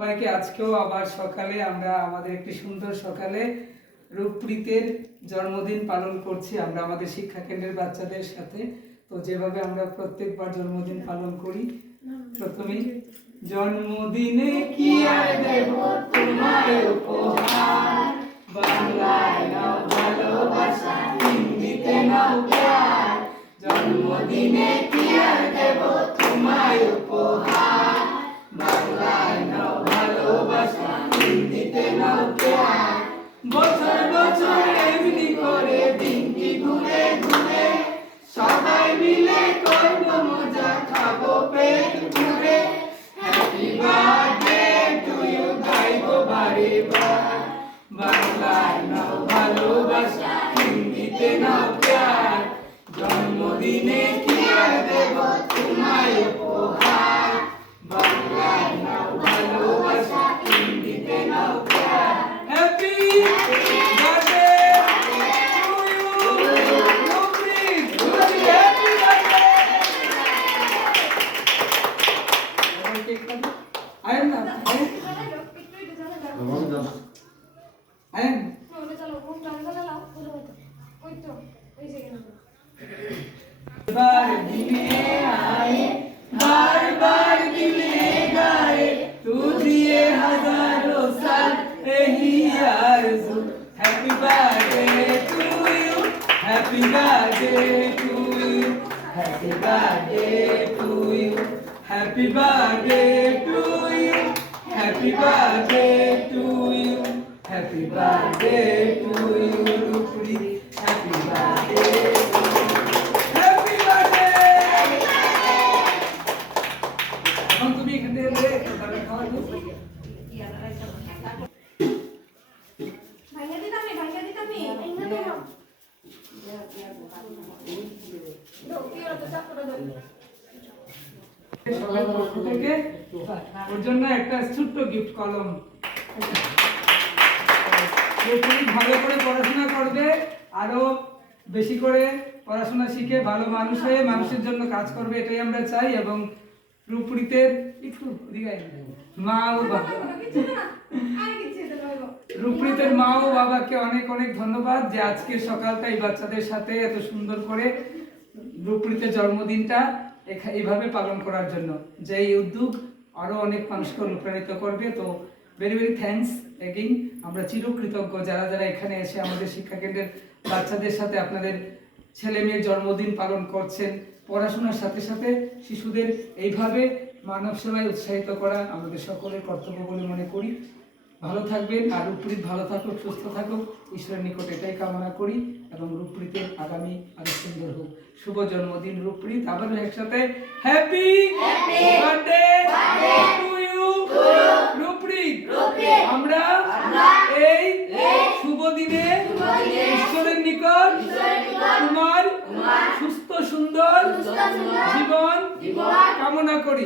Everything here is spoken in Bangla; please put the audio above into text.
সবাইকে আজকেও আবার সকালে আমরা আমাদের একটি সুন্দর সকালে রূপপ্রীতের জন্মদিন পালন করছি আমরা আমাদের শিক্ষা কেন্দ্রের বাচ্চাদের সাথে। তো যেভাবে আমরা প্রত্যেকবার জন্মদিন পালন করি, প্রথমেই জন্মদিনে কি আর দেব তোমায় উপহার, বাংলায় নাও ভালোবাসা, হিন্দিতে নাও প্যার। জন্মদিনে কি আর দেব তোমায় উপহার, বাংলায় নাও ভালোবাসা, হিন্দিতে নাও প্যার। বছর বছর এমনি করে দিনটি ঘুরে ঘুরে, সবাই মিলে করব মজা, খাবো পেট ভরে। হ্যাপি বার্থডে টু ইউ গাইবো বারে বার, বাংলায় নাও ভালোবাসা, হিন্দিতে নাও প্যার। জন্মদিনে কি আর দেব তোমায় উপহার, বাংলায় নাও ভালোবাসা, হিন্দিতে নাও প্যার। Happy birthday to you Rooppreet, happy birthday. Cake কাটো, আয়েন না আয়েন। बार दिने आए, बार बार दिने गाए, तू दिए हजारों साल यही आरज़ू। Happy birthday to you, happy birthday to you, happy birthday to you, happy birthday to you, happy birthday to you, happy birthday to you Rooppreet, happy birthday. ওর জন্য একটা ছোট্ট গিফট কলম। ভালো করে পড়াশোনা করবে, আরো বেশি করে পড়াশোনা শিখে ভালো মানুষ হয়ে মানুষের জন্য কাজ করবে, এটাই আমরা চাই। এবং রূপপ্রীতের একটু মা ও বাবা, রূপপ্রীতের মা ও বাবাকে অনেক অনেক ধন্যবাদ যে আজকে সকালটা এই বাচ্চাদের সাথে এত সুন্দর করে রূপপ্রীতের জন্মদিনটা এইভাবে পালন করার জন্য, যে এই উদ্যোগ আরো অনেক মানুষকে অনুপ্রাণিত করবে। তো ভেরি ভেরি থ্যাঙ্কস এগেইন। আমরা চিরকৃতজ্ঞ যারা যারা এখানে এসে আমাদের শিক্ষা কেন্দ্রের বাচ্চাদের সাথে আপনাদের ছেলে মেয়ের জন্মদিন পালন করছেন। পড়াশোনার সাথে সাথে শিশুদের এইভাবে মানব সেবায় উৎসাহিত করা আমাদের সকলের কর্তব্য বলে মনে করি। ভালো থাকবেন, আর রূপপ্রীত ভালো থাকুক, সুস্থ থাকুক, ঈশ্বরের নিকট এটাই কামনা করি। এবং রূপপ্রীতের আগামী আরো সুন্দর হোক। শুভ জন্মদিন রূপপ্রীত, আবার একসাথে হ্যাপি বার্থডে টু ইউ রূপপ্রীত। আমরা এই শুভ দিনে ঈশ্বরের নিকট তোমার সুস্থ সুন্দর জীবন কামনা করি।